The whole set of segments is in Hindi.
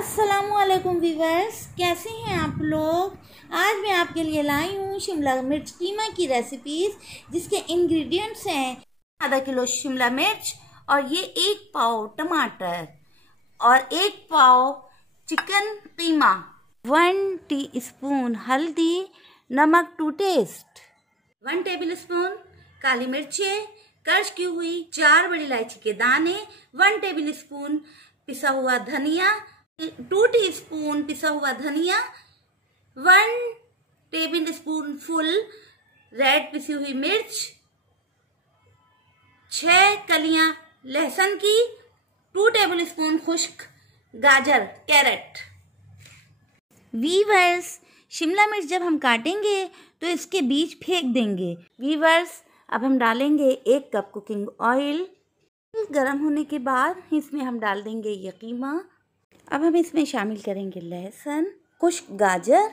अस्सलामुअलैकुम वीवर्स, कैसे हैं आप लोग। आज मैं आपके लिए लाई हूँ शिमला मिर्च कीमा की रेसिपीज़, जिसके इंग्रेडिएंट्स हैं आधा किलो शिमला मिर्च और ये 1 पाव टमाटर और 1 पाव चिकन कीमा, 1 टीस्पून हल्दी, नमक टू टेस्ट, 1 टेबलस्पून काली मिर्चें, क्रश की हुई 4 बड़ी इलायची के दाने, 1 टेबलस्पून पिसा हुआ धनिया, 2 टीस्पून पिसा हुआ धनिया, 1 टेबलस्पून फुल रेड पिसी हुई मिर्च, 6 कलियां लहसुन की, 2 टेबलस्पून खुश्क गाजर कैरेट। वीवर्स, शिमला मिर्च जब हम काटेंगे तो इसके बीज फेंक देंगे। वीवर्स, अब हम डालेंगे 1 कप कुकिंग ऑयल। गर्म होने के बाद इसमें हम डाल देंगे ये कीमा। अब हम इसमें शामिल करेंगे लहसुन, खुश्क गाजर,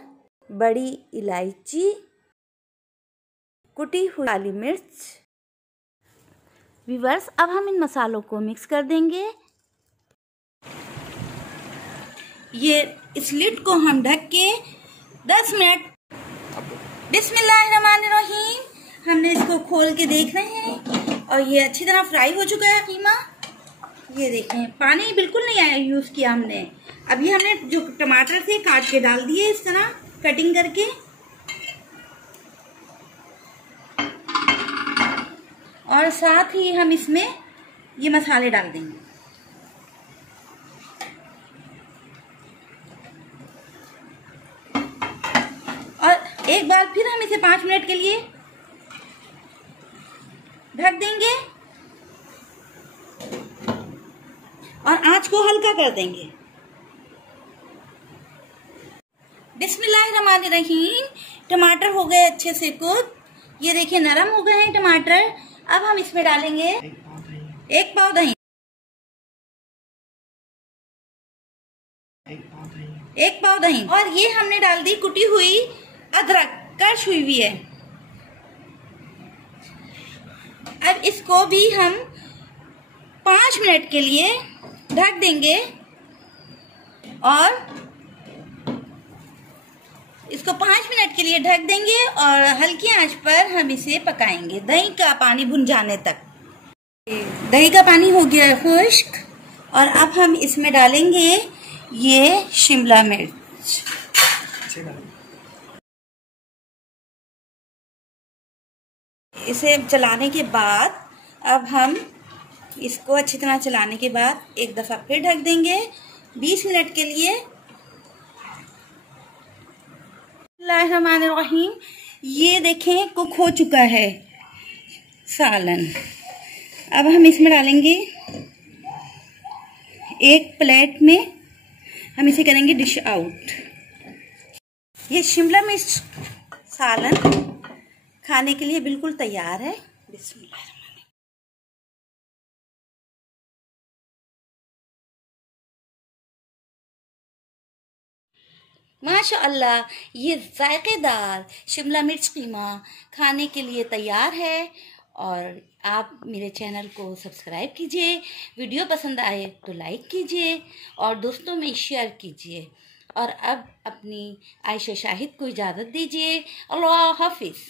बड़ी इलायची, कुटी हुई काली मिर्च। वीवर्स, अब हम इन मसालों को मिक्स कर देंगे। ये इस लिड को हम ढक के 10 मिनट, बिस्मिल्लाहिर्रहमानिर्रहीम, हमने इसको खोल के देख रहे हैं और ये अच्छी तरह फ्राई हो चुका है कीमा। ये देखें, पानी बिल्कुल नहीं आया यूज किया हमने। अभी हमने जो टमाटर थे काट के डाल दिए इस तरह कटिंग करके, और साथ ही हम इसमें ये मसाले डाल देंगे। और एक बार फिर हम इसे 5 मिनट के लिए ढक देंगे और आंच को हल्का कर देंगे। बिस्मिल्लाहिर्रहमानिर्रहीम, टमाटर हो गए अच्छे से कुक। ये देखिए नरम हो गए हैं टमाटर। अब हम इसमें डालेंगे 1 पाव दही, 1 पाव दही, और ये हमने डाल दी कुटी हुई अदरक, क्रश हुई हुई है। अब इसको भी हम 5 मिनट के लिए ढक देंगे और इसको 5 मिनट के लिए ढक देंगे और हल्की आंच पर हम इसे पकाएंगे दही का पानी भुन जाने तक। दही का पानी हो गया खुश्क और अब हम इसमें डालेंगे ये शिमला मिर्च। इसे चलाने के बाद अब हम इसको अच्छी तरह चलाने के बाद एक दफा फिर ढक देंगे 20 मिनट के लिए। बिस्मिल्लाहिर्रहमानिर्रहीम, ये देखें कुक हो चुका है सालन। अब हम इसमें डालेंगे एक प्लेट में, हम इसे करेंगे डिश आउट। ये शिमला मिर्च सालन खाने के लिए बिल्कुल तैयार है। बिस्मिल्लाह। माशाअल्लाह, ये जायकेदार शिमला मिर्च कीमा खाने के लिए तैयार है। और आप मेरे चैनल को सब्सक्राइब कीजिए, वीडियो पसंद आए तो लाइक कीजिए और दोस्तों में शेयर कीजिए। और अब अपनी आयशा शाहिद को इजाज़त दीजिए। अल्लाह हाफिज़।